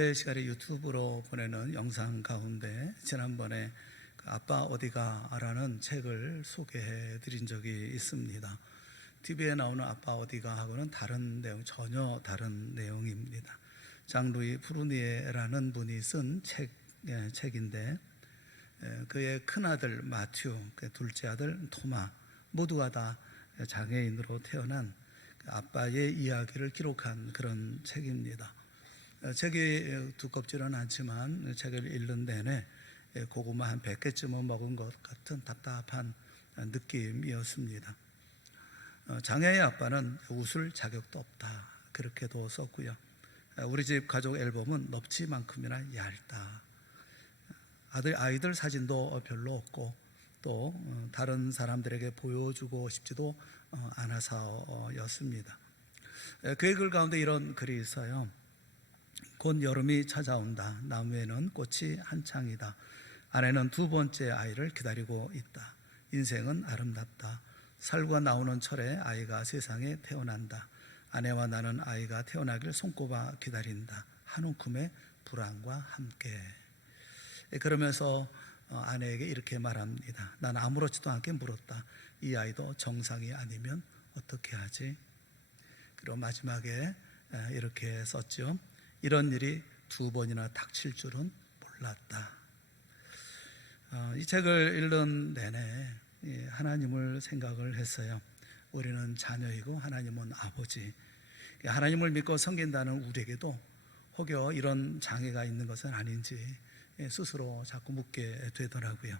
시간에 유튜브로 보내는 영상 가운데 지난번에 아빠 어디가 라는 책을 소개해 드린 적이 있습니다. TV에 나오는 아빠 어디가 하고는 다른 내용, 전혀 다른 내용입니다. 장루이 프루니에라는 분이 쓴 책인데 그의 큰아들 마튜, 둘째 아들 토마 모두가 다 장애인으로 태어난 아빠의 이야기를 기록한 그런 책입니다. 책이 두껍지는 않지만 책을 읽는 내내 고구마 한 100개쯤은 먹은 것 같은 답답한 느낌이었습니다. 장애의 아빠는 웃을 자격도 없다, 그렇게도 썼고요. 우리 집 가족 앨범은 넙치만큼이나 얇다. 아이들 사진도 별로 없고 또 다른 사람들에게 보여주고 싶지도 않아서였습니다. 그의 글 가운데 이런 글이 있어요. 곧 여름이 찾아온다. 나무에는 꽃이 한창이다. 아내는 두 번째 아이를 기다리고 있다. 인생은 아름답다. 살구가 나오는 철에 아이가 세상에 태어난다. 아내와 나는 아이가 태어나길 손꼽아 기다린다. 한 움큼의 불안과 함께. 그러면서 아내에게 이렇게 말합니다. 난 아무렇지도 않게 물었다. 이 아이도 정상이 아니면 어떻게 하지? 그리고 마지막에 이렇게 썼죠. 이런 일이 두 번이나 닥칠 줄은 몰랐다. 이 책을 읽는 내내 하나님을 생각을 했어요. 우리는 자녀이고 하나님은 아버지. 하나님을 믿고 섬긴다는 우리에게도 혹여 이런 장애가 있는 것은 아닌지 스스로 자꾸 묻게 되더라고요.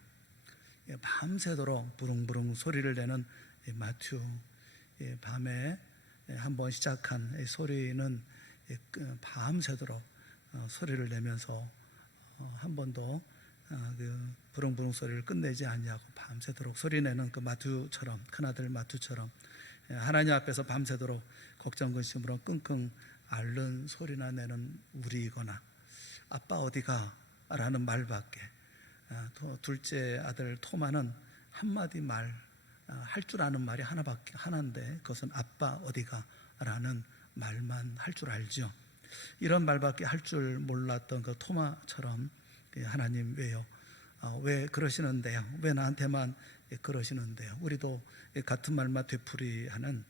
밤새도록 부릉부릉 소리를 내는 마튜, 밤에 한번 시작한 소리는 밤새도록 소리를 내면서 한 번도 그 부릉부릉 소리를 끝내지 않냐고 밤새도록 소리내는 그 마튜처럼, 큰아들 마튜처럼 하나님 앞에서 밤새도록 걱정 근심으로 끙끙 앓는 소리나 내는 우리이거나 아빠 어디가? 라는 말밖에, 둘째 아들 토마는 한마디 말, 할 줄 아는 말이 하나인데 그것은 아빠 어디가? 라는 말만 할 줄 알죠. 이런 말밖에 할 줄 몰랐던 그 토마처럼 하나님 왜요? 왜 그러시는데요? 왜 나한테만 그러시는데요? 우리도 같은 말만 되풀이하는,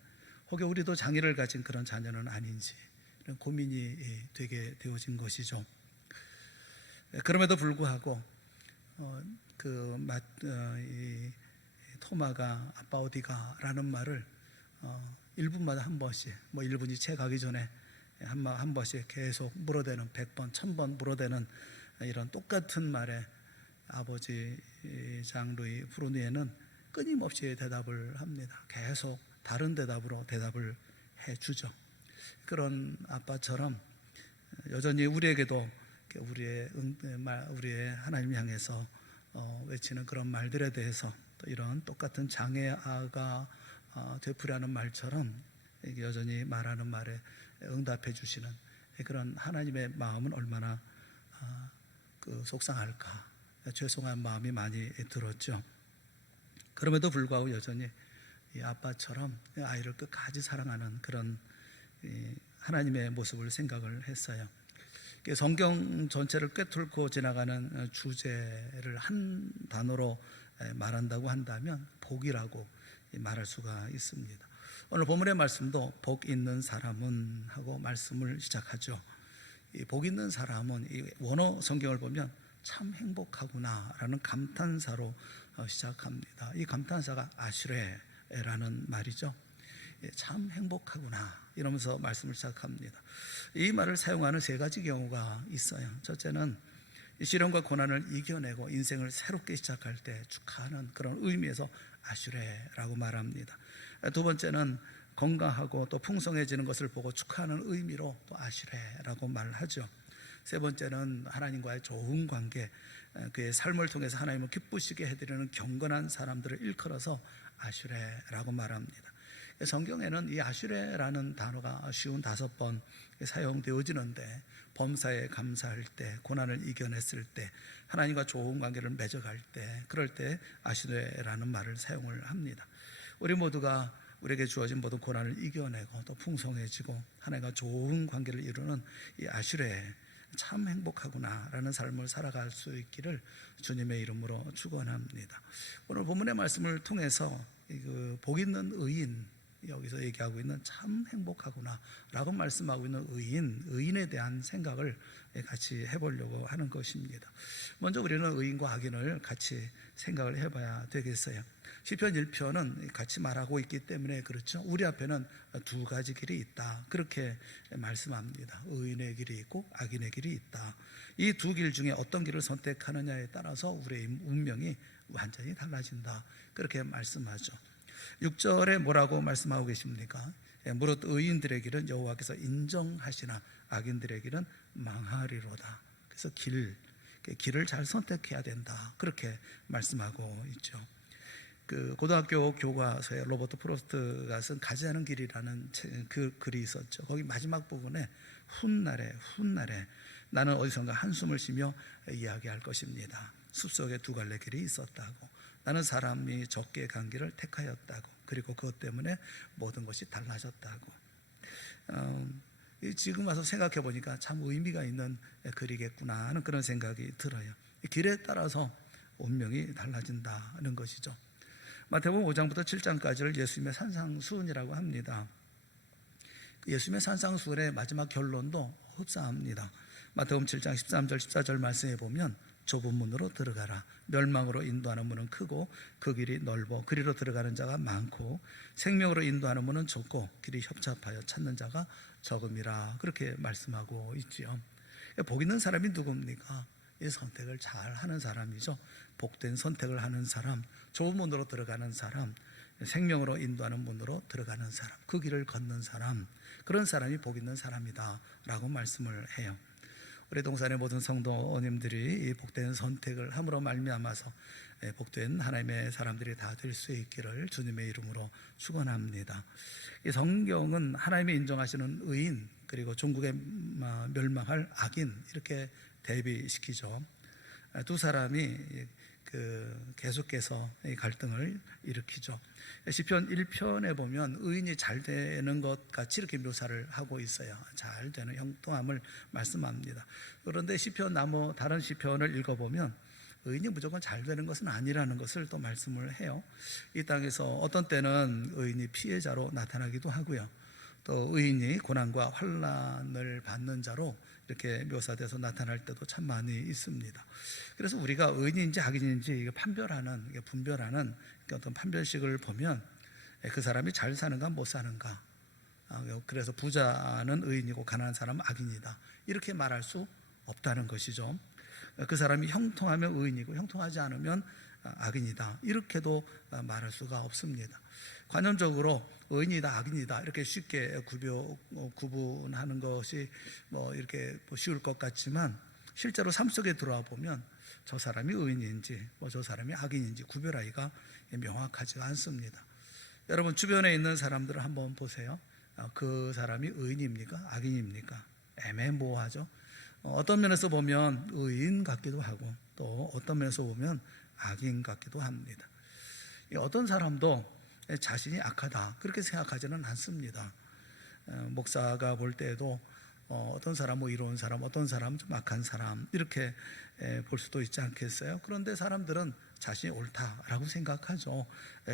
혹여 우리도 장애를 가진 그런 자녀는 아닌지 이런 고민이 되게 되어진 것이죠. 그럼에도 불구하고 이 토마가 아빠 어디가? 라는 말을 1분마다 한 번씩, 1분이 채 가기 전에 한 번씩 계속 물어대는, 100번, 1000번 물어대는 이런 똑같은 말에 아버지 장루이 프루니에는 끊임없이 대답을 합니다. 계속 다른 대답으로 대답을 해주죠. 그런 아빠처럼 여전히 우리에게도 우리의 하나님 향해서 외치는 그런 말들에 대해서 또 이런 똑같은 장애아가 되풀이하는 말처럼 여전히 말하는 말에 응답해 주시는 그런 하나님의 마음은 얼마나 속상할까, 죄송한 마음이 많이 들었죠. 그럼에도 불구하고 여전히 이 아빠처럼 아이를 끝까지 사랑하는 그런 하나님의 모습을 생각을 했어요. 성경 전체를 꿰뚫고 지나가는 주제를 한 단어로 말한다고 한다면 복이라고 말할 수가 있습니다. 오늘 본문의 말씀도 복 있는 사람은 하고 말씀을 시작하죠. 이 복 있는 사람은 이 원어 성경을 보면 참 행복하구나 라는 감탄사로 시작합니다. 이 감탄사가 아슈레라는 말이죠. 참 행복하구나 이러면서 말씀을 시작합니다. 이 말을 사용하는 세 가지 경우가 있어요. 첫째는 시련과 고난을 이겨내고 인생을 새롭게 시작할 때 축하하는 그런 의미에서 아슈레라고 말합니다. 두 번째는 건강하고 또 풍성해지는 것을 보고 축하하는 의미로 또 아슈레라고 말하죠. 세 번째는 하나님과의 좋은 관계, 그의 삶을 통해서 하나님을 기쁘시게 해드리는 경건한 사람들을 일컬어서 아슈레라고 말합니다. 성경에는 이 아슈레라는 단어가 쉬운 5번 사용되어지는데 범사에 감사할 때, 고난을 이겨냈을 때, 하나님과 좋은 관계를 맺어갈 때, 그럴 때 아슈레라는 말을 사용을 합니다. 우리 모두가 우리에게 주어진 모든 고난을 이겨내고 또 풍성해지고 하나님과 좋은 관계를 이루는 이 아슈레, 참 행복하구나라는 삶을 살아갈 수 있기를 주님의 이름으로 축원합니다. 오늘 본문의 말씀을 통해서 복 있는 의인, 여기서 얘기하고 있는 참 행복하구나라고 말씀하고 있는 의인에 대한 생각을 같이 해보려고 하는 것입니다. 먼저 우리는 의인과 악인을 같이 생각을 해봐야 되겠어요. 시편 1편은 같이 말하고 있기 때문에 그렇죠. 우리 앞에는 두 가지 길이 있다, 그렇게 말씀합니다. 의인의 길이 있고 악인의 길이 있다. 이 두 길 중에 어떤 길을 선택하느냐에 따라서 우리의 운명이 완전히 달라진다, 그렇게 말씀하죠. 6절에 뭐라고 말씀하고 계십니까? 무릇 의인들의 길은 여호와께서 인정하시나 악인들의 길은 망하리로다. 그래서 길을 잘 선택해야 된다, 그렇게 말씀하고 있죠. 그 고등학교 교과서에 로버트 프로스트가 쓴 가지 않은 길이라는 그 글이 있었죠. 거기 마지막 부분에 훗날에 나는 어디선가 한숨을 쉬며 이야기할 것입니다. 숲속에 두 갈래 길이 있었다고. 나는 사람이 적게 간 길을 택하였다고. 그리고 그것 때문에 모든 것이 달라졌다고. 지금 와서 생각해 보니까 참 의미가 있는 글이겠구나 하는 그런 생각이 들어요. 길에 따라서 운명이 달라진다는 것이죠. 마태복음 5장부터 7장까지를 예수님의 산상수훈이라고 합니다. 예수님의 산상수훈의 마지막 결론도 흡사합니다. 마태복음 7장 13절 14절 말씀해 보면 좁은 문으로 들어가라. 멸망으로 인도하는 문은 크고 그 길이 넓어 그리로 들어가는 자가 많고 생명으로 인도하는 문은 좁고 길이 협착하여 찾는 자가 적음이라, 그렇게 말씀하고 있지요. 복 있는 사람이 누굽니까? 이 선택을 잘 하는 사람이죠. 복된 선택을 하는 사람, 좁은 문으로 들어가는 사람, 생명으로 인도하는 문으로 들어가는 사람, 그 길을 걷는 사람, 그런 사람이 복 있는 사람이다 라고 말씀을 해요. 우리 동산의 모든 성도님들이 이 복된 선택을 함으로 말미암아서 복된 하나님의 사람들이 다 될 수 있기를 주님의 이름으로 축원합니다. 이 성경은 하나님이 인정하시는 의인, 그리고 종국에 멸망할 악인, 이렇게 대비시키죠. 두 사람이 계속해서 갈등을 일으키죠. 시편 1편에 보면 의인이 잘 되는 것 같이 이렇게 묘사를 하고 있어요. 잘 되는 형통함을 말씀합니다. 그런데 시편 다른 시편을 읽어보면 의인이 무조건 잘 되는 것은 아니라는 것을 또 말씀을 해요. 이 땅에서 어떤 때는 의인이 피해자로 나타나기도 하고요, 또 의인이 고난과 환난을 받는 자로 이렇게 묘사돼서 나타날 때도 참 많이 있습니다. 그래서 우리가 의인인지 악인인지 분별하는 어떤 판별식을 보면 그 사람이 잘 사는가 못 사는가, 그래서 부자는 의인이고 가난한 사람은 악인이다, 이렇게 말할 수 없다는 것이죠. 그 사람이 형통하면 의인이고 형통하지 않으면 악인이다, 이렇게도 말할 수가 없습니다. 관념적으로 의인이다 악인이다 이렇게 쉽게 구분하는 것이 이렇게 쉬울 것 같지만 실제로 삶 속에 들어와 보면 저 사람이 의인인지 저 사람이 악인인지 구별하기가 명확하지가 않습니다. 여러분 주변에 있는 사람들을 한번 보세요. 그 사람이 의인입니까 악인입니까? 애매모호하죠. 어떤 면에서 보면 의인 같기도 하고 또 어떤 면에서 보면 악인 같기도 합니다. 어떤 사람도 자신이 악하다 그렇게 생각하지는 않습니다. 목사가 볼 때에도 어떤 사람 이로운 사람, 어떤 사람 좀 악한 사람 이렇게 볼 수도 있지 않겠어요? 그런데 사람들은 자신이 옳다라고 생각하죠.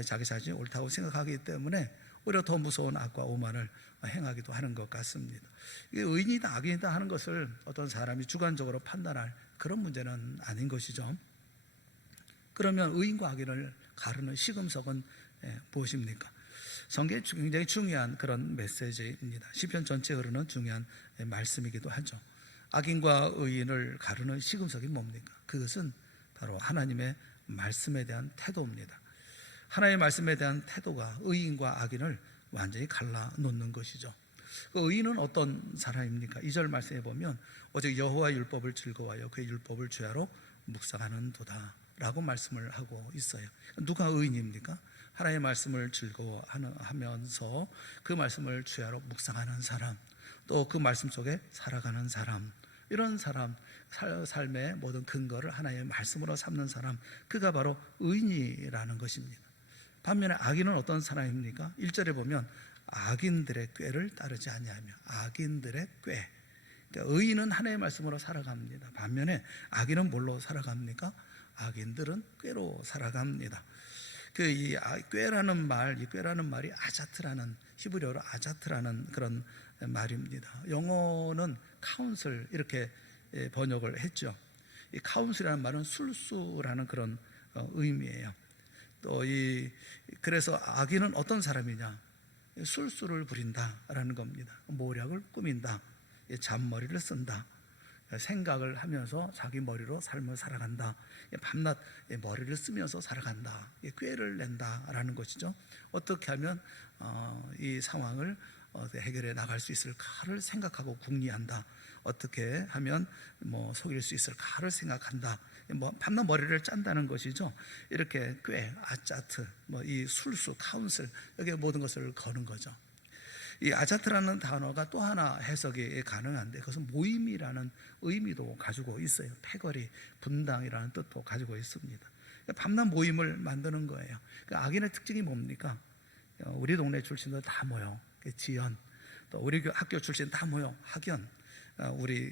자기 자신이 옳다고 생각하기 때문에 오히려 더 무서운 악과 오만을 행하기도 하는 것 같습니다. 이게 의인이다 악인이다 하는 것을 어떤 사람이 주관적으로 판단할 그런 문제는 아닌 것이죠. 그러면 의인과 악인을 가르는 시금석은 무엇입니까? 성경에 굉장히 중요한 그런 메시지입니다. 시편 전체에 흐르는 중요한 말씀이기도 하죠. 악인과 의인을 가르는 시금석이 뭡니까? 그것은 바로 하나님의 말씀에 대한 태도입니다. 하나님의 말씀에 대한 태도가 의인과 악인을 완전히 갈라놓는 것이죠. 그 의인은 어떤 사람입니까? 2절 말씀에 보면 오직 여호와의 율법을 즐거워하여 그의 율법을 죄하로 묵상하는 도다 라고 말씀을 하고 있어요. 누가 의인입니까? 하나님의 말씀을 즐거워하면서 그 말씀을 죄하로 묵상하는 사람, 또 그 말씀 속에 살아가는 사람, 이런 사람, 삶의 모든 근거를 하나님의 말씀으로 삼는 사람, 그가 바로 의인이라는 것입니다. 반면에 악인은 어떤 사람입니까? 1절에 보면 악인들의 꾀를 따르지 아니하며, 악인들의 꾀, 그러니까 의인은 하나님의 말씀으로 살아갑니다. 반면에 악인은 뭘로 살아갑니까? 악인들은 꾀로 살아갑니다. 이 꾀라는 말이 아자트라는, 히브리어로 아자트라는 그런 말입니다. 영어는 카운슬 이렇게 번역을 했죠. 이 카운슬이라는 말은 술수라는 그런 의미예요. 또 그래서 악인은 어떤 사람이냐? 술수를 부린다라는 겁니다. 모략을 꾸민다, 잔머리를 쓴다, 생각을 하면서 자기 머리로 삶을 살아간다, 밤낮 머리를 쓰면서 살아간다, 꾀를 낸다라는 것이죠. 어떻게 하면 이 상황을 해결해 나갈 수 있을까를 생각하고 궁리한다. 어떻게 하면 속일 수 있을까를 생각한다. 밤낮 머리를 짠다는 것이죠. 이렇게 꾀, 아자트, 이 술수, 카운슬, 여기에 모든 것을 거는 거죠. 이 아자트라는 단어가 또 하나 해석이 가능한데, 그것은 모임이라는 의미도 가지고 있어요. 패거리, 분당이라는 뜻도 가지고 있습니다. 밤낮 모임을 만드는 거예요. 악인의 특징이 뭡니까? 우리 동네 출신들 다 모여, 지연, 또 우리 학교 출신 다 모여, 학연,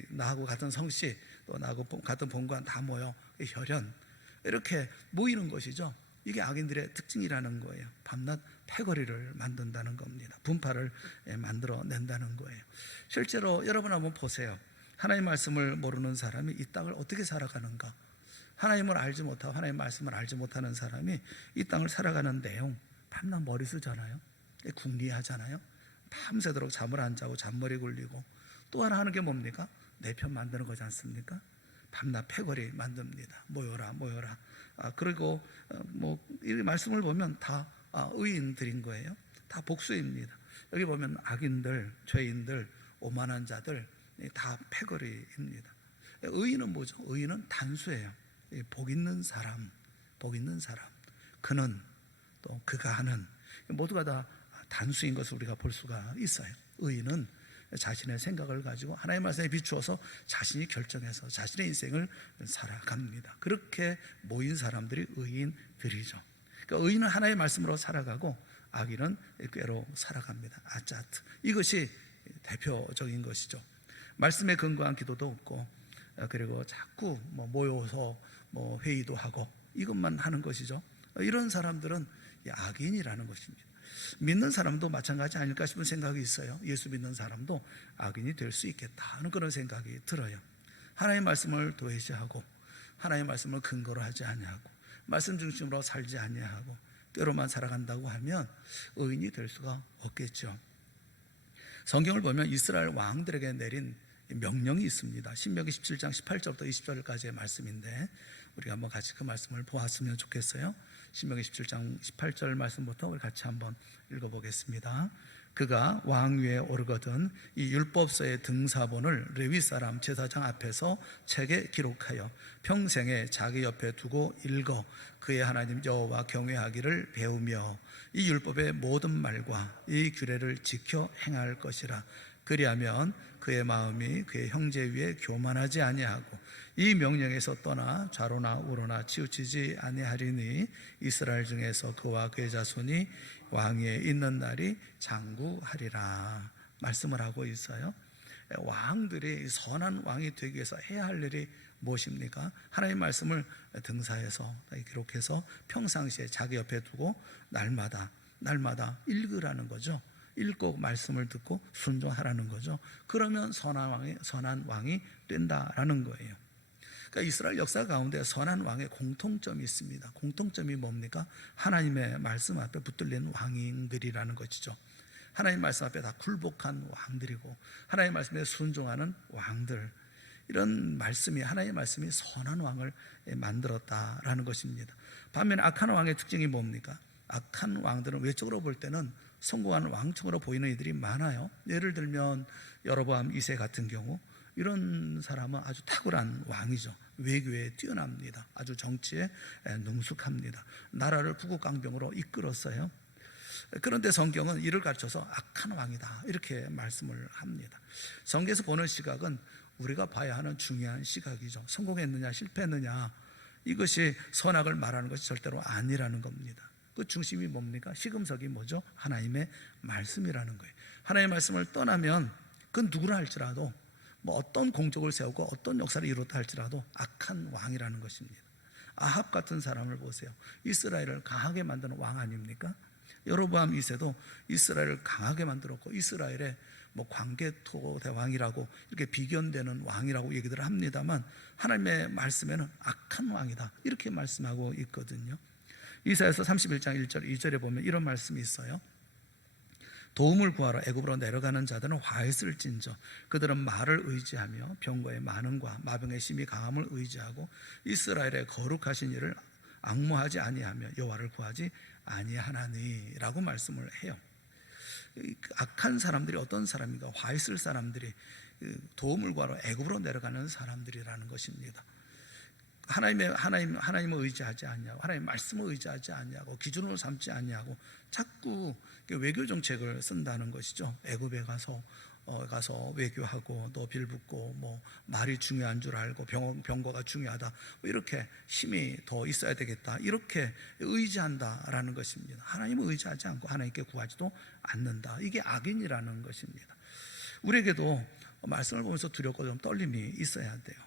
나하고 같은 성씨, 또 나하고 같은 본관 다 모여, 혈연, 이렇게 모이는 것이죠. 이게 악인들의 특징이라는 거예요. 밤낮 패거리를 만든다는 겁니다. 분파를 만들어낸다는 거예요. 실제로 여러분 한번 보세요. 하나님의 말씀을 모르는 사람이 이 땅을 어떻게 살아가는가? 하나님을 알지 못하고 하나님의 말씀을 알지 못하는 사람이 이 땅을 살아가는 내용, 밤낮 머리 쓰잖아요. 궁리하잖아요. 밤새도록 잠을 안 자고 잔머리 굴리고, 또 하나 하는 게 뭡니까? 내 편 만드는 거지 않습니까? 밤낮 패거리 만듭니다. 모여라. 그리고 이 말씀을 보면 다 의인들인 거예요. 다 복수입니다. 여기 보면 악인들, 죄인들, 오만한 자들 다 패거리입니다. 의인은 뭐죠? 의인은 단수예요. 복 있는 사람, 그는, 또 그가 하는, 모두가 다 단수인 것을 우리가 볼 수가 있어요. 의인은 자신의 생각을 가지고 하나님의 말씀에 비추어서 자신이 결정해서 자신의 인생을 살아갑니다. 그렇게 모인 사람들이 의인들이죠. 그러니까 의인은 하나님의 말씀으로 살아가고 악인은 꾀로 살아갑니다. 아자트, 이것이 대표적인 것이죠. 말씀에 근거한 기도도 없고, 그리고 자꾸 모여서 회의도 하고 이것만 하는 것이죠. 이런 사람들은 악인이라는 것입니다. 믿는 사람도 마찬가지 아닐까 싶은 생각이 있어요. 예수 믿는 사람도 악인이 될 수 있겠다 하는 그런 생각이 들어요. 하나님의 말씀을 도외시하고 하나님의 말씀을 근거로 하지 아니하고 말씀 중심으로 살지 아니하고 꾀로만 살아간다고 하면 의인이 될 수가 없겠죠. 성경을 보면 이스라엘 왕들에게 내린 명령이 있습니다. 신명기 17장 18절부터 20절까지의 말씀인데 우리가 한번 같이 그 말씀을 보았으면 좋겠어요. 신명기 17장 18절 말씀부터 우리 같이 한번 읽어보겠습니다. 그가 왕위에 오르거든 이 율법서의 등사본을 레위 사람 제사장 앞에서 책에 기록하여 평생에 자기 옆에 두고 읽어 그의 하나님 여호와 경외하기를 배우며 이 율법의 모든 말과 이 규례를 지켜 행할 것이라. 그리하면 그의 마음이 그의 형제 위에 교만하지 아니하고 이 명령에서 떠나 좌로나 우로나 치우치지 아니하리니 이스라엘 중에서 그와 그의 자손이 왕위에 있는 날이 장구하리라 말씀을 하고 있어요. 왕들이 선한 왕이 되기 위해서 해야 할 일이 무엇입니까? 하나님의 말씀을 등사해서 기록해서 평상시에 자기 옆에 두고 날마다 읽으라는 거죠. 읽고 말씀을 듣고 순종하라는 거죠. 그러면 선한 왕이 된다라는 거예요. 그러니까 이스라엘 역사 가운데 선한 왕의 공통점이 있습니다. 공통점이 뭡니까? 하나님의 말씀 앞에 붙들린 왕인들이라는 것이죠. 하나님 말씀 앞에 다 굴복한 왕들이고 하나님 말씀에 순종하는 왕들, 이런 말씀이, 하나님의 말씀이 선한 왕을 만들었다라는 것입니다. 반면에 악한 왕의 특징이 뭡니까? 악한 왕들은 외적으로 볼 때는 성공한 왕처럼 보이는 이들이 많아요. 예를 들면 여로보암 2세 같은 경우, 이런 사람은 아주 탁월한 왕이죠. 외교에 뛰어납니다. 아주 정치에 능숙합니다. 나라를 부국강병으로 이끌었어요. 그런데 성경은 이를 가르쳐서 악한 왕이다 이렇게 말씀을 합니다. 성경에서 보는 시각은 우리가 봐야 하는 중요한 시각이죠. 성공했느냐 실패했느냐, 이것이 선악을 말하는 것이 절대로 아니라는 겁니다. 그 중심이 뭡니까? 시금석이 뭐죠? 하나님의 말씀이라는 거예요. 하나님의 말씀을 떠나면 그건 누구라 할지라도 뭐 어떤 공적을 세우고 어떤 역사를 이뤘다 할지라도 악한 왕이라는 것입니다. 아합 같은 사람을 보세요. 이스라엘을 강하게 만드는 왕 아닙니까? 여로보암 2세도 이스라엘을 강하게 만들었고 이스라엘의 뭐 광개토 대왕이라고 이렇게 비견되는 왕이라고 얘기들 합니다만 하나님의 말씀에는 악한 왕이다 이렇게 말씀하고 있거든요. 이사야서 31장 1절 2절에 보면 이런 말씀이 있어요. 도움을 구하러 애굽으로 내려가는 자들은 화했을진저 그들은 말을 의지하며 병거의 많음과 마병의 심히 강함을 의지하고 이스라엘의 거룩하신 이를 앙모하지 아니하며 여호와를 구하지 아니하나니라고 말씀을 해요. 악한 사람들이 어떤 사람인가? 화있을 사람들이 도움을 구하러 애굽으로 내려가는 사람들이라는 것입니다. 하나님을 의지하지 않냐고, 하나님 말씀을 의지하지 않냐고, 기준으로 삼지 않냐고 자꾸 외교 정책을 쓴다는 것이죠. 애굽에 가서 외교하고 또 빌붙고 뭐 말이 중요한 줄 알고 병거가 중요하다 뭐 이렇게 힘이 더 있어야 되겠다 이렇게 의지한다라는 것입니다. 하나님을 의지하지 않고 하나님께 구하지도 않는다. 이게 악인이라는 것입니다. 우리에게도 말씀을 보면서 두렵고 좀 떨림이 있어야 돼요.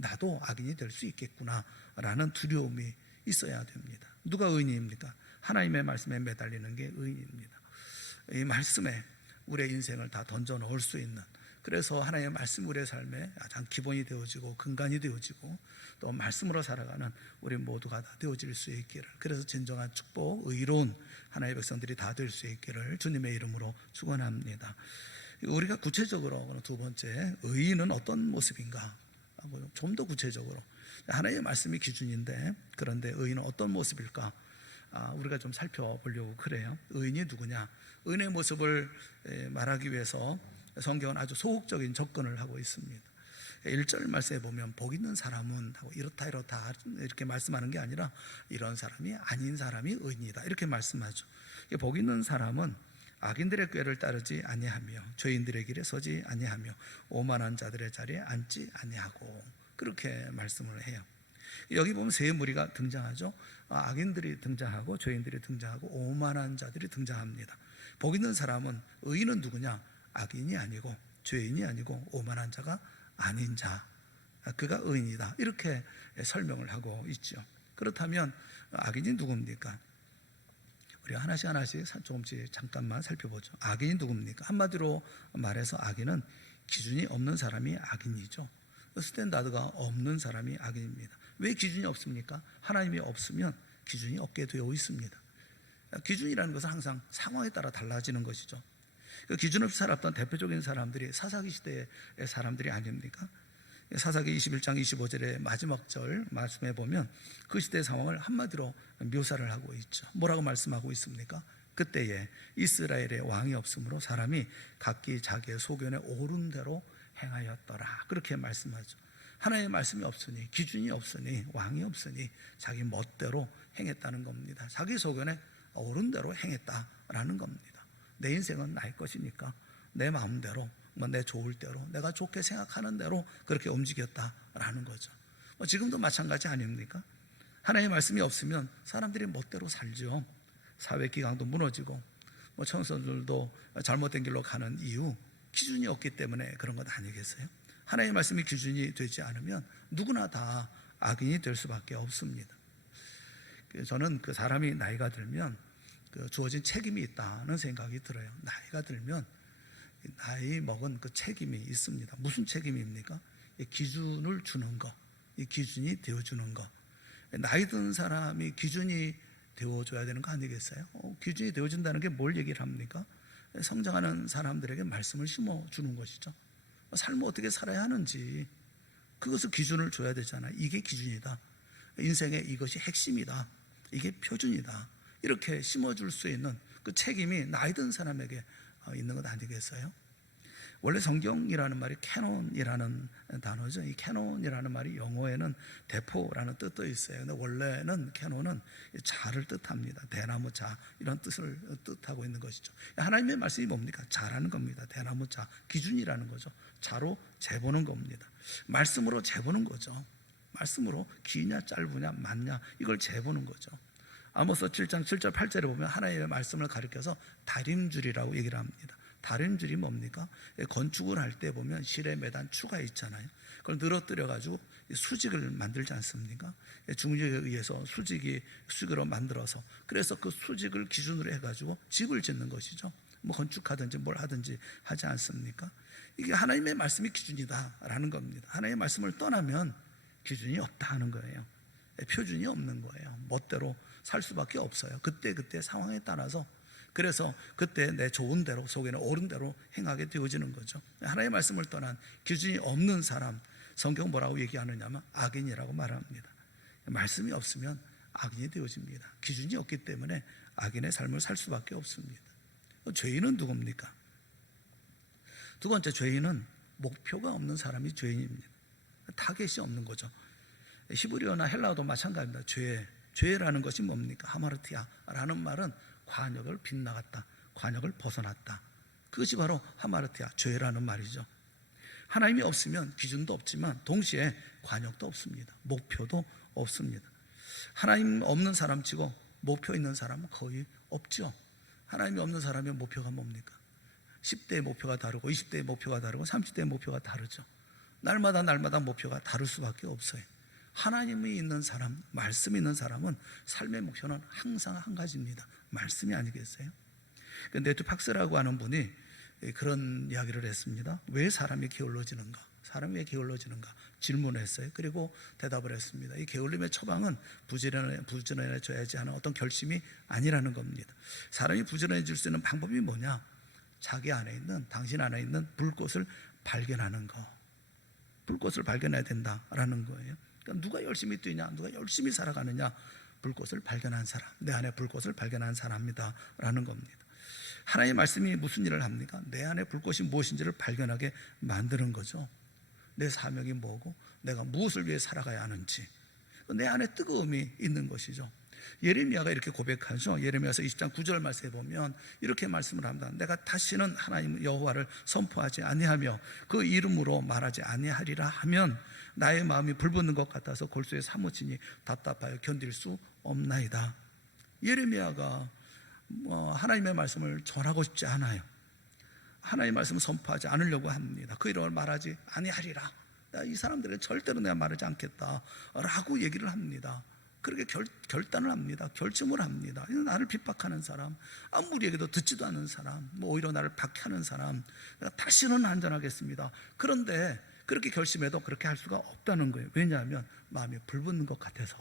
나도 악인이 될 수 있겠구나라는 두려움이 있어야 됩니다. 누가 의인입니까? 하나님의 말씀에 매달리는 게 의인입니다. 이 말씀에 우리의 인생을 다 던져 넣을 수 있는, 그래서 하나님의 말씀 우리의 삶에 가장 기본이 되어지고 근간이 되어지고 또 말씀으로 살아가는 우리 모두가 다 되어질 수 있기를, 그래서 진정한 축복, 의로운 하나님의 백성들이 다 될 수 있기를 주님의 이름으로 축원합니다. 우리가 구체적으로 두 번째, 의인은 어떤 모습인가 좀 더 구체적으로, 하나님의 말씀이 기준인데 그런데 의인은 어떤 모습일까 우리가 좀 살펴보려고 그래요. 의인이 누구냐? 의인의 모습을 말하기 위해서 성경은 아주 소극적인 접근을 하고 있습니다. 1절 말씀에 보면 복 있는 사람은 하고 이렇다 이렇게 말씀하는 게 아니라 이런 사람이 아닌 사람이 의인이다 이렇게 말씀하죠. 복 있는 사람은 악인들의 꾀를 따르지 아니하며 죄인들의 길에 서지 아니하며 오만한 자들의 자리에 앉지 아니하고 그렇게 말씀을 해요. 여기 보면 세 무리가 등장하죠. 악인들이 등장하고 죄인들이 등장하고 오만한 자들이 등장합니다. 복 있는 사람은, 의인은 누구냐? 악인이 아니고 죄인이 아니고 오만한 자가 아닌 자, 그가 의인이다 이렇게 설명을 하고 있죠. 그렇다면 악인이 누굽니까? 우리가 하나씩 조금씩 잠깐만 살펴보죠. 악인이 누굽니까? 한마디로 말해서 악인은 기준이 없는 사람이 악인이죠. 스탠다드가 없는 사람이 악인입니다. 왜 기준이 없습니까? 하나님이 없으면 기준이 없게 되어 있습니다. 기준이라는 것은 항상 상황에 따라 달라지는 것이죠. 그 기준 없이 살았던 대표적인 사람들이 사사기 시대의 사람들이 아닙니까? 사사기 21장 25절의 마지막 절 말씀해 보면 그 시대의 상황을 한마디로 묘사를 하고 있죠. 뭐라고 말씀하고 있습니까? 그때에 이스라엘의 왕이 없으므로 사람이 각기 자기의 소견에 옳은 대로 행하였더라 그렇게 말씀하죠. 하나님의 말씀이 없으니, 기준이 없으니, 왕이 없으니 자기 멋대로 행했다는 겁니다. 자기 소견에 옳은 대로 행했다라는 겁니다. 내 인생은 나의 것이니까 내 마음대로, 내 좋을 대로, 내가 좋게 생각하는 대로 그렇게 움직였다라는 거죠. 지금도 마찬가지 아닙니까? 하나님의 말씀이 없으면 사람들이 멋대로 살죠. 사회기강도 무너지고 청소년들도 잘못된 길로 가는 이유, 기준이 없기 때문에 그런 것 아니겠어요? 하나님의 말씀이 기준이 되지 않으면 누구나 다 악인이 될 수밖에 없습니다. 저는 그 사람이 나이가 들면 주어진 책임이 있다는 생각이 들어요. 나이가 들면 나이 먹은 그 책임이 있습니다. 무슨 책임입니까? 기준을 주는 거, 이 기준이 되어주는 거. 나이 든 사람이 기준이 되어줘야 되는 거 아니겠어요? 기준이 되어준다는 게 뭘 얘기를 합니까? 성장하는 사람들에게 말씀을 심어주는 것이죠. 삶을 어떻게 살아야 하는지 그것을 기준을 줘야 되잖아요. 이게 기준이다. 인생의 이것이 핵심이다. 이게 표준이다. 이렇게 심어줄 수 있는 그 책임이 나이 든 사람에게 있는 것 아니겠어요? 원래 성경이라는 말이 캐논이라는 단어죠. 이 캐논이라는 말이 영어에는 대포라는 뜻도 있어요. 근데 원래는 캐논은 자를 뜻합니다. 대나무 자 이런 뜻을 뜻하고 있는 것이죠. 하나님의 말씀이 뭡니까? 자라는 겁니다. 대나무 자, 기준이라는 거죠. 자로 재보는 겁니다. 말씀으로 재보는 거죠. 말씀으로 기냐 짧으냐 맞냐 이걸 재보는 거죠. 아모스 7장 7절 8절에 보면 하나님의 말씀을 가리켜서 다림줄이라고 얘기를 합니다. 다림질이 뭡니까? 건축을 할 때 보면 실에 매단 추가 있잖아요. 그걸 늘어뜨려 가지고 수직을 만들지 않습니까? 중력에 의해서 수직으로 만들어서, 그래서 그 수직을 기준으로 해가지고 집을 짓는 것이죠. 뭐 건축하든지 뭘 하든지 하지 않습니까? 이게 하나님의 말씀이 기준이다라는 겁니다. 하나님의 말씀을 떠나면 기준이 없다 하는 거예요. 표준이 없는 거예요. 멋대로 살 수밖에 없어요. 그때 상황에 따라서. 그래서 그때 내 좋은 대로, 속에는 옳은 대로 행하게 되어지는 거죠. 하나님의 말씀을 떠난 기준이 없는 사람, 성경 뭐라고 얘기하느냐면 악인이라고 말합니다. 말씀이 없으면 악인이 되어집니다. 기준이 없기 때문에 악인의 삶을 살 수밖에 없습니다. 죄인은 누굽니까? 두 번째, 죄인은 목표가 없는 사람이 죄인입니다. 타겟이 없는 거죠. 히브리어나 헬라어도 마찬가지입니다. 죄라는 것이 뭡니까? 하마르티아라는 말은 관역을 빗나갔다, 관역을 벗어났다. 그것이 바로 하마르티아, 죄라는 말이죠. 하나님이 없으면 기준도 없지만 동시에 관역도 없습니다. 목표도 없습니다. 하나님 없는 사람 치고 목표 있는 사람은 거의 없죠. 하나님이 없는 사람의 목표가 뭡니까? 10대의 목표가 다르고 20대의 목표가 다르고 30대의 목표가 다르죠. 날마다 목표가 다를 수밖에 없어요. 하나님이 있는 사람, 말씀이 있는 사람은 삶의 목표는 항상 한 가지입니다. 말씀이 아니겠어요? 네트 팍스라고 하는 분이 그런 이야기를 했습니다. 왜 사람이 게을러지는가? 사람이 왜 게을러지는가? 질문을 했어요. 그리고 대답을 했습니다. 이 게을림의 처방은 부지런해져야지 하는 어떤 결심이 아니라는 겁니다. 사람이 부지런해질 수 있는 방법이 뭐냐? 자기 안에 있는, 당신 안에 있는 불꽃을 발견하는 거. 불꽃을 발견해야 된다라는 거예요. 그러니까 누가 열심히 뛰냐, 누가 열심히 살아가느냐? 불꽃을 발견한 사람, 내 안에 불꽃을 발견한 사람이다라는 겁니다. 하나님의 말씀이 무슨 일을 합니까? 내 안에 불꽃이 무엇인지를 발견하게 만드는 거죠. 내 사명이 뭐고 내가 무엇을 위해 살아가야 하는지, 내 안에 뜨거움이 있는 것이죠. 예레미야가 이렇게 고백하죠. 예레미야서 20장 9절 말씀에 보면 이렇게 말씀을 합니다. 내가 다시는 하나님 여호와를 선포하지 아니하며 그 이름으로 말하지 아니하리라 하면 나의 마음이 불붙는 것 같아서 골수에 사무치니 답답하여 견딜 수 없나이다. 예레미야가 하나님의 말씀을 전하고 싶지 않아요. 하나님의 말씀을 선포하지 않으려고 합니다. 그 이름을 말하지 아니하리라. 이 사람들에게 절대로 내가 말하지 않겠다라고 얘기를 합니다. 그렇게 결단을 합니다. 결심을 합니다. 나를 핍박하는 사람, 아무리 얘기도 듣지도 않는 사람, 오히려 나를 박해하는 사람, 내가 다시는 안전하겠습니다. 그런데 그렇게 결심해도 그렇게 할 수가 없다는 거예요. 왜냐하면 마음이 불붙는 것 같아서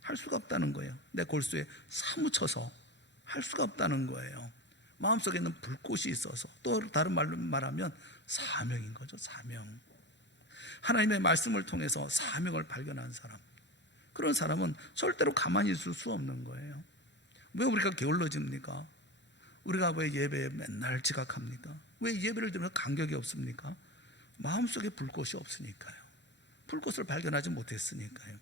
할 수가 없다는 거예요. 내 골수에 사무쳐서 할 수가 없다는 거예요. 마음속에 있는 불꽃이 있어서, 또 다른 말로 말하면 사명인 거죠. 사명. 하나님의 말씀을 통해서 사명을 발견한 사람, 그런 사람은 절대로 가만히 있을 수 없는 거예요. 왜 우리가 게을러집니까? 우리가 왜 예배에 맨날 지각합니까? 왜 예배를 드리면 간격이 없습니까? 마음속에 불꽃이 없으니까요. 불꽃을 발견하지 못했으니까요.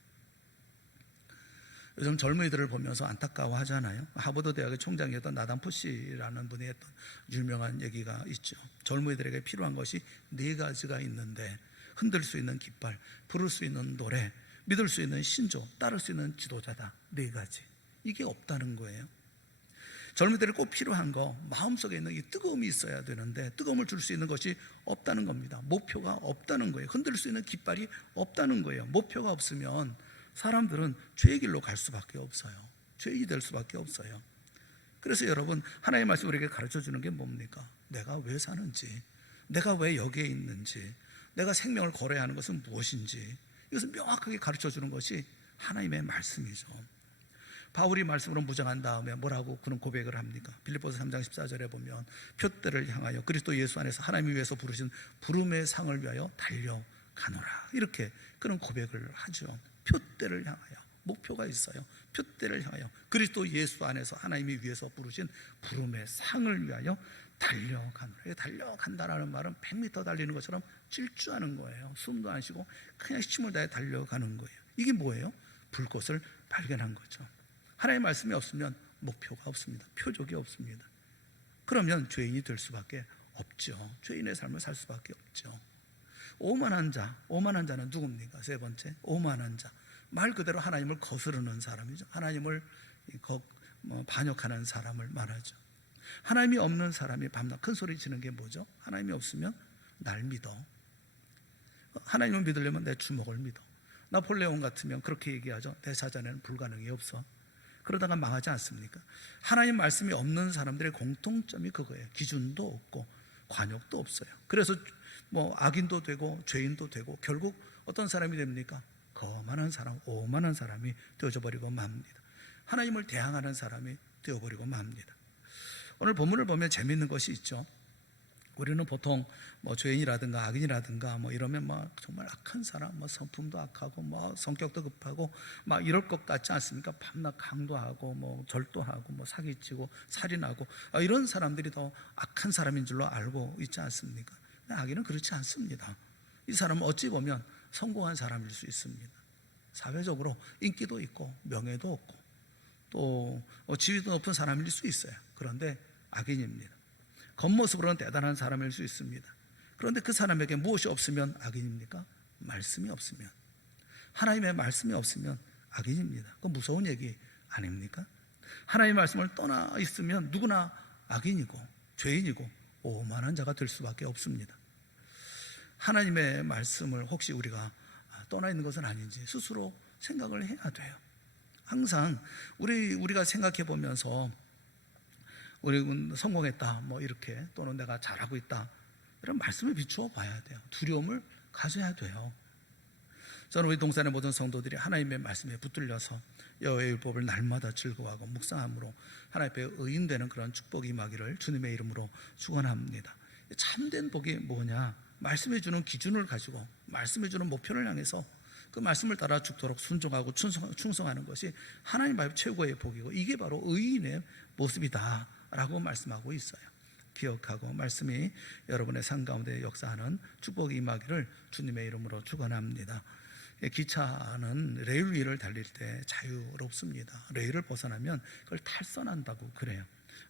요즘 젊은이들을 보면서 안타까워 하잖아요. 하버드 대학의 총장이었던 나단 포시라는 분이 했던 유명한 얘기가 있죠. 젊은이들에게 필요한 것이 4가지가 있는데, 흔들 수 있는 깃발, 부를 수 있는 노래, 믿을 수 있는 신조, 따를 수 있는 지도자다. 4가지. 이게 없다는 거예요. 젊은이들이 꼭 필요한 거, 마음속에 있는 이 뜨거움이 있어야 되는데 뜨거움을 줄 수 있는 것이 없다는 겁니다. 목표가 없다는 거예요. 흔들 수 있는 깃발이 없다는 거예요. 목표가 없으면 사람들은 죄의 길로 갈 수밖에 없어요. 죄인이 될 수밖에 없어요. 그래서 여러분, 하나님의 말씀 우리에게 가르쳐 주는 게 뭡니까? 내가 왜 사는지, 내가 왜 여기에 있는지, 내가 생명을 걸어야 하는 것은 무엇인지, 이것을 명확하게 가르쳐 주는 것이 하나님의 말씀이죠. 바울이 말씀으로 무장한 다음에 뭐라고 그런 고백을 합니까? 빌립보서 3장 14절에 보면 표대를 향하여 그리스도 예수 안에서 하나님이 위해서 부르신 부름의 상을 위하여 달려가노라, 이렇게 그런 고백을 하죠. 표대를 향하여, 목표가 있어요. 표대를 향하여 그리스도 예수 안에서 하나님이 위해서 부르신 부름의 상을 위하여 달려가노라. 달려간다라는 말은 100m 달리는 것처럼 질주하는 거예요. 숨도 안 쉬고 그냥 힘을 다해 달려가는 거예요. 이게 뭐예요? 불꽃을 발견한 거죠. 하나님의 말씀이 없으면 목표가 없습니다. 표적이 없습니다. 그러면 죄인이 될 수밖에 없죠. 죄인의 삶을 살 수밖에 없죠. 오만한 자는 누굽니까? 3번째, 오만한 자. 말 그대로 하나님을 거스르는 사람이죠. 하나님을 반역하는 사람을 말하죠. 하나님이 없는 사람이 밤낮 큰 소리 지는 게 뭐죠? 하나님이 없으면 날 믿어. 하나님을 믿으려면 내 주먹을 믿어. 나폴레옹 같으면 그렇게 얘기하죠. 내 사전에는 불가능이 없어. 그러다가 망하지 않습니까? 하나님 말씀이 없는 사람들의 공통점이 그거예요. 기준도 없고 관역도 없어요. 그래서 뭐 악인도 되고 죄인도 되고 결국 어떤 사람이 됩니까? 거만한 사람, 오만한 사람이 되어져 버리고 맙니다. 하나님을 대항하는 사람이 되어버리고 맙니다. 오늘 본문을 보면 재미있는 것이 있죠. 우리는 보통 뭐 죄인이라든가 악인이라든가 뭐 이러면 막 정말 악한 사람, 뭐 성품도 악하고 뭐 성격도 급하고 막 이럴 것 같지 않습니까? 밤낮 강도하고 뭐 절도하고 뭐 사기치고 살인하고 이런 사람들이 더 악한 사람인 줄로 알고 있지 않습니까? 악인은 그렇지 않습니다. 이 사람은 어찌 보면 성공한 사람일 수 있습니다. 사회적으로 인기도 있고 명예도 없고 또 지위도 높은 사람일 수 있어요. 그런데 악인입니다. 겉모습으로는 대단한 사람일 수 있습니다. 그런데 그 사람에게 무엇이 없으면 악인입니까? 말씀이 없으면, 하나님의 말씀이 없으면 악인입니다. 그건 무서운 얘기 아닙니까? 하나님의 말씀을 떠나 있으면 누구나 악인이고 죄인이고 오만한 자가 될 수밖에 없습니다. 하나님의 말씀을 혹시 우리가 떠나 있는 것은 아닌지 스스로 생각을 해야 돼요. 항상 우리가 생각해 보면서 우리는 성공했다 뭐 이렇게, 또는 내가 잘하고 있다, 이런 말씀을 비추어 봐야 돼요. 두려움을 가져야 돼요. 저는 우리 동산의 모든 성도들이 하나님의 말씀에 붙들려서 여호와의 율법을 날마다 즐거워하고 묵상함으로 하나님 앞에 의인되는 그런 축복이 임하기를 주님의 이름으로 축원합니다. 참된 복이 뭐냐? 말씀해 주는 기준을 가지고 말씀해 주는 목표를 향해서 그 말씀을 따라 죽도록 순종하고 충성하는 것이 하나님 앞에 최고의 복이고, 이게 바로 의인의 모습이다 라고 말씀하고 있어요. 기억하고 말씀이 여러분의 삶 가운데 역사하는 축복이 임하기를 주님의 이름으로 축원합니다. 기차는 레일 위를 달릴 때 자유롭습니다. 레일을 벗어나면 그걸 탈선한다고 그래요.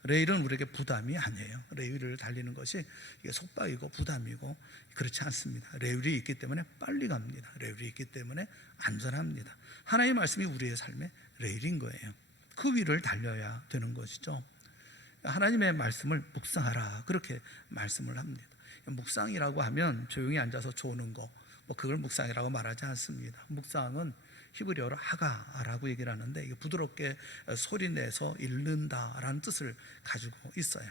레일은 우리에게 부담이 아니에요. 레일을 달리는 것이 이게 속박이고 부담이고 그렇지 않습니다. 레일이 있기 때문에 빨리 갑니다. 레일이 있기 때문에 안전합니다. 하나님의 말씀이 우리의 삶의 레일인 거예요. 그 위를 달려야 되는 것이죠. 하나님의 말씀을 묵상하라, 그렇게 말씀을 합니다. 묵상이라고 하면 조용히 앉아서 조는 거, 뭐 그걸 묵상이라고 말하지 않습니다. 묵상은 히브리어로 하가라고 얘기를 하는데, 이게 부드럽게 소리내서 읽는다라는 뜻을 가지고 있어요.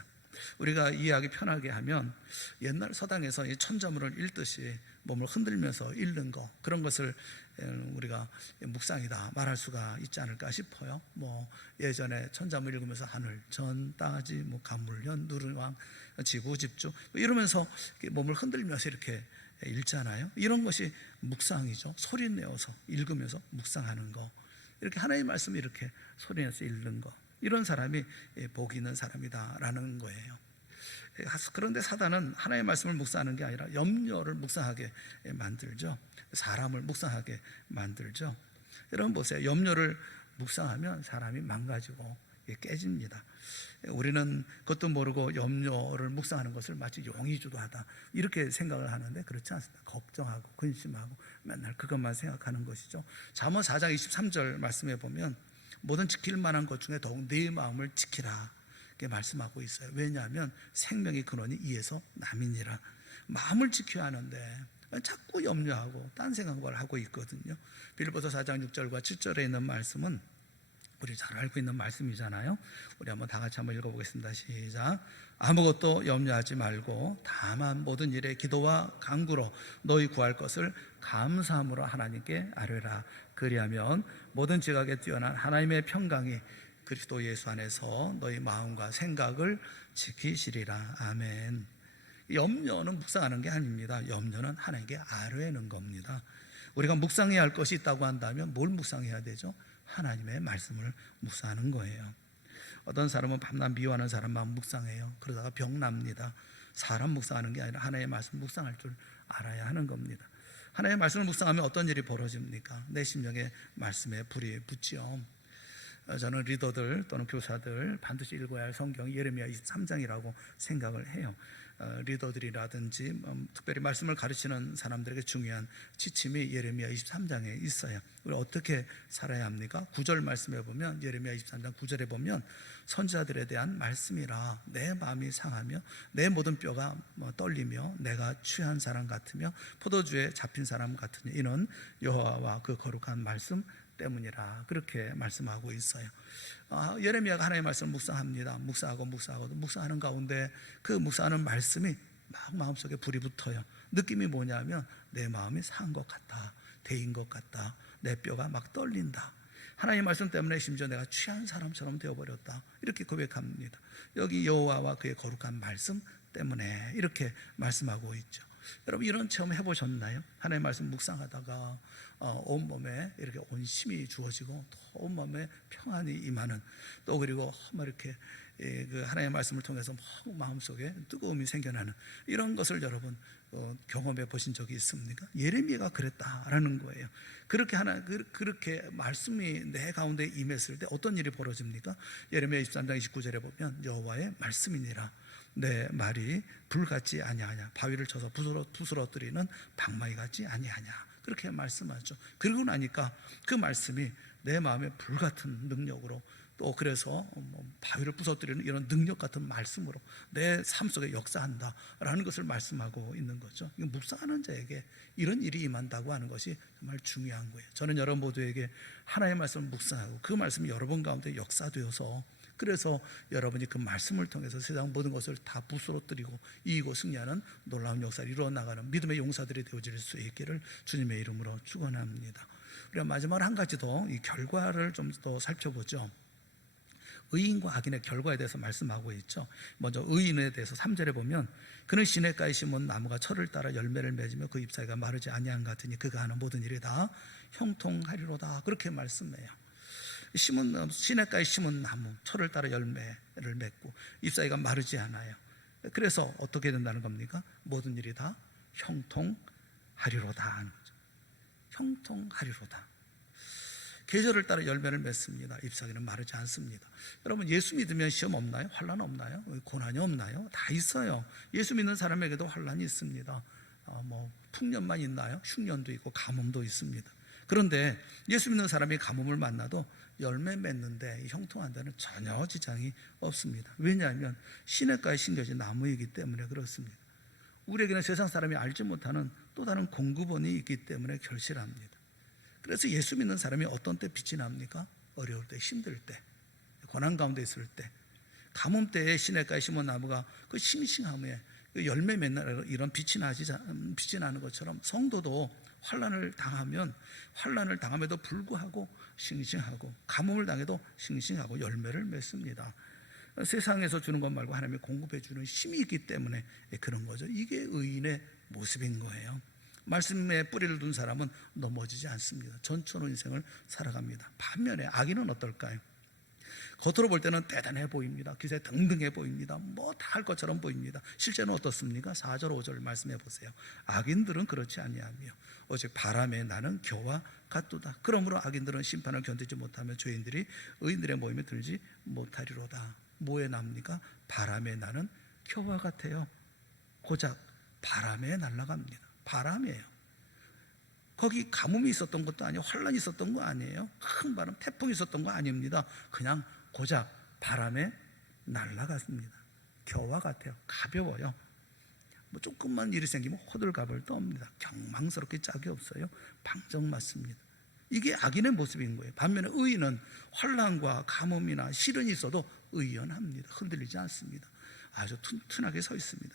우리가 이해하기 편하게 하면 옛날 서당에서 이 천자문을 읽듯이 몸을 흔들면서 읽는 거, 그런 것을 우리가 묵상이다 말할 수가 있지 않을까 싶어요. 뭐 예전에 천자문 읽으면서 하늘, 전, 따지, 뭐 가물련, 누르왕, 지구, 집주 이러면서 몸을 흔들면서 이렇게 읽잖아요. 이런 것이 묵상이죠. 소리내어서 읽으면서 묵상하는 거, 이렇게 하나님의 말씀을 이렇게 소리내서 읽는 거, 이런 사람이 복 있는 사람이다라는 거예요. 그런데 사단은 하나님의 말씀을 묵상하는 게 아니라 염려를 묵상하게 만들죠. 사람을 묵상하게 만들죠. 여러분 보세요. 염려를 묵상하면 사람이 망가지고 깨집니다. 우리는 그것도 모르고 염려를 묵상하는 것을 마치 용의주도하다 이렇게 생각을 하는데, 그렇지 않습니다. 걱정하고 근심하고 맨날 그것만 생각하는 것이죠. 잠언 4장 23절 말씀에 보면 모든 지킬 만한 것 중에 더욱 네 마음을 지키라 이렇게 말씀하고 있어요. 왜냐하면 생명의 근원이 이에서 남이니라. 마음을 지켜야 하는데 자꾸 염려하고 딴 생각을 하고 있거든요. 빌립보서 4장 6절과 7절에 있는 말씀은 우리 잘 알고 있는 말씀이잖아요. 우리 한번 다 같이 한번 읽어보겠습니다. 시작. 아무것도 염려하지 말고 다만 모든 일에 기도와 간구로 너희 구할 것을 감사함으로 하나님께 아뢰라. 그리하면 모든 지각에 뛰어난 하나님의 평강이 그리스도 예수 안에서 너희 마음과 생각을 지키시리라. 아멘. 염려는 묵상하는 게 아닙니다. 염려는 하나님께 아뢰는 겁니다. 우리가 묵상해야 할 것이 있다고 한다면 뭘 묵상해야 되죠? 하나님의 말씀을 묵상하는 거예요. 어떤 사람은 밤낮 미워하는 사람만 묵상해요. 그러다가 병납니다. 사람 묵상하는 게 아니라 하나님의 말씀 묵상할 줄 알아야 하는 겁니다. 하나님의 말씀을 묵상하면 어떤 일이 벌어집니까? 내 심령에 말씀에 불이 붙지요. 저는 리더들 또는 교사들 반드시 읽어야 할 성경이 예레미야 23장이라고 생각을 해요. 리더들이라든지 특별히 말씀을 가르치는 사람들에게 중요한 지침이 예레미야 23장에 있어요. 우리 어떻게 살아야 합니까? 9절 말씀에 보면, 예레미야 23장 9절에 보면, 선지자들에 대한 말씀이라 내 마음이 상하며 내 모든 뼈가 떨리며 내가 취한 사람 같으며 포도주에 잡힌 사람 같으니 이는 여호와와 그 거룩한 말씀 때문이라, 그렇게 말씀하고 있어요. 예레미야가 하나님의 말씀을 묵상합니다. 묵상하는 가운데 그 묵상하는 말씀이 막 마음속에 불이 붙어요. 느낌이 뭐냐면 내 마음이 산 것 같다, 데인 것 같다, 내 뼈가 막 떨린다, 하나님의 말씀 때문에 심지어 내가 취한 사람처럼 되어버렸다, 이렇게 고백합니다. 여기 여호와와 그의 거룩한 말씀 때문에 이렇게 말씀하고 있죠. 여러분, 이런 체험 해보셨나요? 하나님의 말씀 묵상하다가 온몸에 이렇게 온심이 주어지고 또 온몸에 평안이 임하는, 또 그리고 이렇게 그 하나님의 말씀을 통해서 마음속에 뜨거움이 생겨나는 이런 것을 여러분 경험해 보신 적이 있습니까? 예레미야가 그랬다라는 거예요. 그렇게 말씀이 내 가운데 임했을 때 어떤 일이 벌어집니까? 예레미야 23장 29절에 보면 여호와의 말씀이니라 내 말이 불같지 아니하냐, 바위를 쳐서 부스러뜨리는 방망이 같지 아니하냐, 그렇게 말씀하죠. 그러고 나니까 그 말씀이 내 마음에 불같은 능력으로, 또 그래서 바위를 부서뜨리는 이런 능력 같은 말씀으로 내 삶 속에 역사한다라는 것을 말씀하고 있는 거죠. 묵상하는 자에게 이런 일이 임한다고 하는 것이 정말 중요한 거예요. 저는 여러분 모두에게 하나님의 말씀을 묵상하고 그 말씀이 여러분 가운데 역사되어서, 그래서 여러분이 그 말씀을 통해서 세상 모든 것을 다 부스러뜨리고 이기고 승리하는 놀라운 역사를 이루어 나가는 믿음의 용사들이 되어질 수 있기를 주님의 이름으로 축원합니다. 우리가 마지막으로 한 가지 더 이 결과를 좀 더 살펴보죠. 의인과 악인의 결과에 대해서 말씀하고 있죠. 먼저 의인에 대해서 3절에 보면 그는 시냇가에 심은 나무가 철을 따라 열매를 맺으며 그 잎사귀가 마르지 아니한 같으니 그가 하는 모든 일이 다 형통하리로다, 그렇게 말씀해요. 시냇가에 심은 나무, 철을 따라 열매를 맺고 잎사귀가 마르지 않아요. 그래서 어떻게 된다는 겁니까? 모든 일이 다 형통하리로다 하는 거죠. 형통하리로다. 계절을 따라 열매를 맺습니다. 잎사귀는 마르지 않습니다. 여러분, 예수 믿으면 시험 없나요? 환난 없나요? 고난이 없나요? 다 있어요. 예수 믿는 사람에게도 환난이 있습니다. 풍년만 있나요? 흉년도 있고 가뭄도 있습니다. 그런데 예수 믿는 사람이 가뭄을 만나도 열매 맺는데 형통한 데는 전혀 지장이 없습니다. 왜냐하면 시냇가에 심겨진 나무이기 때문에 그렇습니다. 우리에게는 세상 사람이 알지 못하는 또 다른 공급원이 있기 때문에 결실합니다. 그래서 예수 믿는 사람이 어떤 때 빛이 납니까? 어려울 때, 힘들 때, 고난 가운데 있을 때, 가뭄 때에 시냇가에 심은 나무가 그 싱싱함에 그 열매 맺는 이런 빛이 나는 것처럼 성도도 환난을 당함에도 불구하고 싱싱하고, 가뭄을 당해도 싱싱하고 열매를 맺습니다. 세상에서 주는 것 말고 하나님이 공급해 주는 힘이 있기 때문에 그런 거죠. 이게 의인의 모습인 거예요. 말씀에 뿌리를 둔 사람은 넘어지지 않습니다. 전천후 인생을 살아갑니다. 반면에 악인은 어떨까요? 겉으로 볼 때는 대단해 보입니다. 기세 등등해 보입니다. 뭐 다 할 것처럼 보입니다. 실제는 어떻습니까? 4절 5절 말씀해 보세요. 악인들은 그렇지 아니하며 오직 바람에 나는 겨와 같도다. 그러므로 악인들은 심판을 견디지 못하며 죄인들이 의인들의 모임에 들지 못하리로다. 뭐에 납니까? 바람에 나는 겨와 같아요. 고작 바람에 날아갑니다. 바람이에요. 거기 가뭄이 있었던 것도 아니에요. 환란이 있었던 거 아니에요. 큰 바람, 태풍이 있었던 거 아닙니다. 그냥 고작 바람에 날아갔습니다. 겨와 같아요. 가벼워요. 조금만 일이 생기면 호들갑을 떱니다. 경망스럽게 짝이 없어요. 방정 맞습니다. 이게 악인의 모습인 거예요. 반면에 의인은 환란과 가뭄이나 시련이 있어도 의연합니다. 흔들리지 않습니다. 아주 튼튼하게 서 있습니다.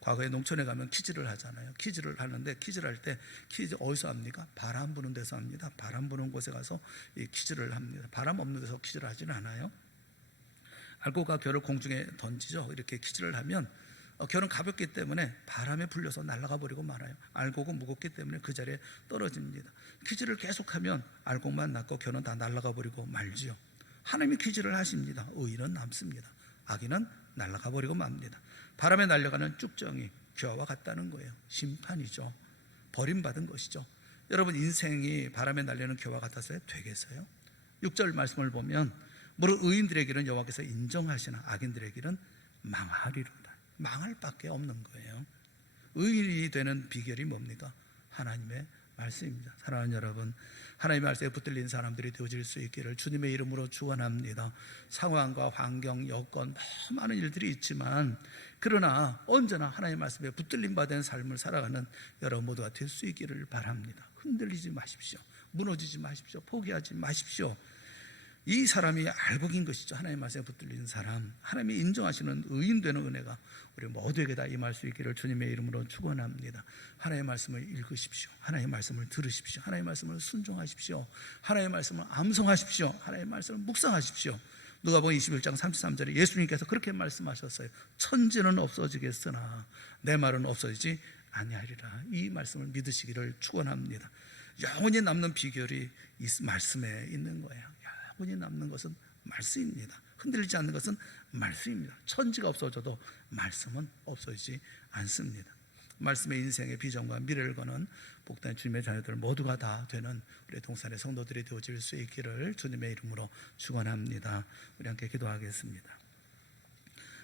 과거에 농촌에 가면 키즈를 하잖아요. 키즈를 하는데 키즈를 할 때 키즈 어디서 합니까? 바람 부는 데서 합니다. 바람 부는 곳에 가서 이 키즈를 합니다. 바람 없는 데서 키즈를 하지는 않아요. 알곡과 겨를 공중에 던지죠. 이렇게 키즈를 하면 겨는 가볍기 때문에 바람에 불려서 날아가 버리고 말아요. 알곡은 무겁기 때문에 그 자리에 떨어집니다. 키즈를 계속하면 알곡만 남고 겨는 다 날아가 버리고 말지요. 하나님이 키즈를 하십니다. 의인은 남습니다. 악인은 날아가 버리고 맙니다. 바람에 날려가는 쭉정이 겨와 같다는 거예요. 심판이죠. 버림받은 것이죠. 여러분, 인생이 바람에 날리는 겨와 같아서 되겠어요? 6절 말씀을 보면 무릇 의인들에게는 여호와께서 인정하시나 악인들에게는 망하리로다. 망할 밖에 없는 거예요. 의인이 되는 비결이 뭡니까? 하나님의 말씀입니다. 사랑하는 여러분, 하나님의 말씀에 붙들린 사람들이 되어질 수 있기를 주님의 이름으로 축원합니다. 상황과 환경, 여건, 많은 일들이 있지만 그러나 언제나 하나님의 말씀에 붙들림 받은 삶을 살아가는 여러분 모두가 될 수 있기를 바랍니다. 흔들리지 마십시오. 무너지지 마십시오. 포기하지 마십시오. 이 사람이 알고 긴 것이죠. 하나님의 말씀에 붙들린 사람, 하나님이 인정하시는 의인 되는 은혜가 우리 모두에게 다 임할 수 있기를 주님의 이름으로 축원합니다. 하나님의 말씀을 읽으십시오. 하나님의 말씀을 들으십시오. 하나님의 말씀을 순종하십시오. 하나님의 말씀을 암송하십시오. 하나님의 말씀을 묵상하십시오. 누가복음 21장 33절에 예수님께서 그렇게 말씀하셨어요. 천지는 없어지겠으나 내 말은 없어지지 아니하리라. 이 말씀을 믿으시기를 축원합니다. 영원히 남는 비결이 이 말씀에 있는 거예요. 영원히 남는 것은 말씀입니다. 흔들리지 않는 것은 말씀입니다. 천지가 없어져도 말씀은 없어지지 않습니다. 말씀의 인생의 비전과 미래를 거는 복된 주님의 자녀들 모두가 다 되는 우리 동산의 성도들이 되어질 수 있기를 주님의 이름으로 축원합니다. 우리 함께 기도하겠습니다.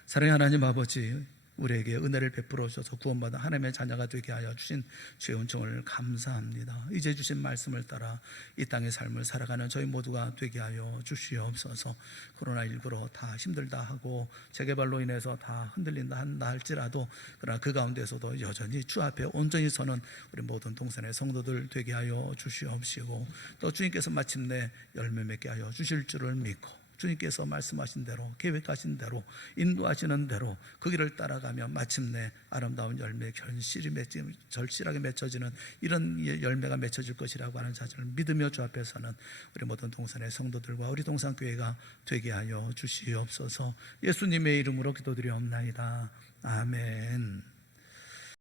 사랑의 하나님 아버지, 우리에게 은혜를 베풀어 주셔서 구원받아 하나님의 자녀가 되게 하여 주신 주의 은총을 감사합니다. 이제 주신 말씀을 따라 이 땅의 삶을 살아가는 저희 모두가 되게 하여 주시옵소서. 코로나19로 다 힘들다 하고 재개발로 인해서 다 흔들린다 한다 할지라도 그러나 그 가운데서도 여전히 주 앞에 온전히 서는 우리 모든 동산의 성도들 되게 하여 주시옵시고 또 주님께서 마침내 열매 맺게 하여 주실 줄을 믿고 주님께서 말씀하신 대로 계획하신 대로 인도하시는 대로 그 길을 따라가며 마침내 아름다운 열매 절실하게 맺혀지는 이런 열매가 맺혀질 것이라고 하는 사실을 믿으며 주 앞에 서는 우리 모든 동산의 성도들과 우리 동산교회가 되게 하여 주시옵소서. 예수님의 이름으로 기도드리옵나이다. 아멘.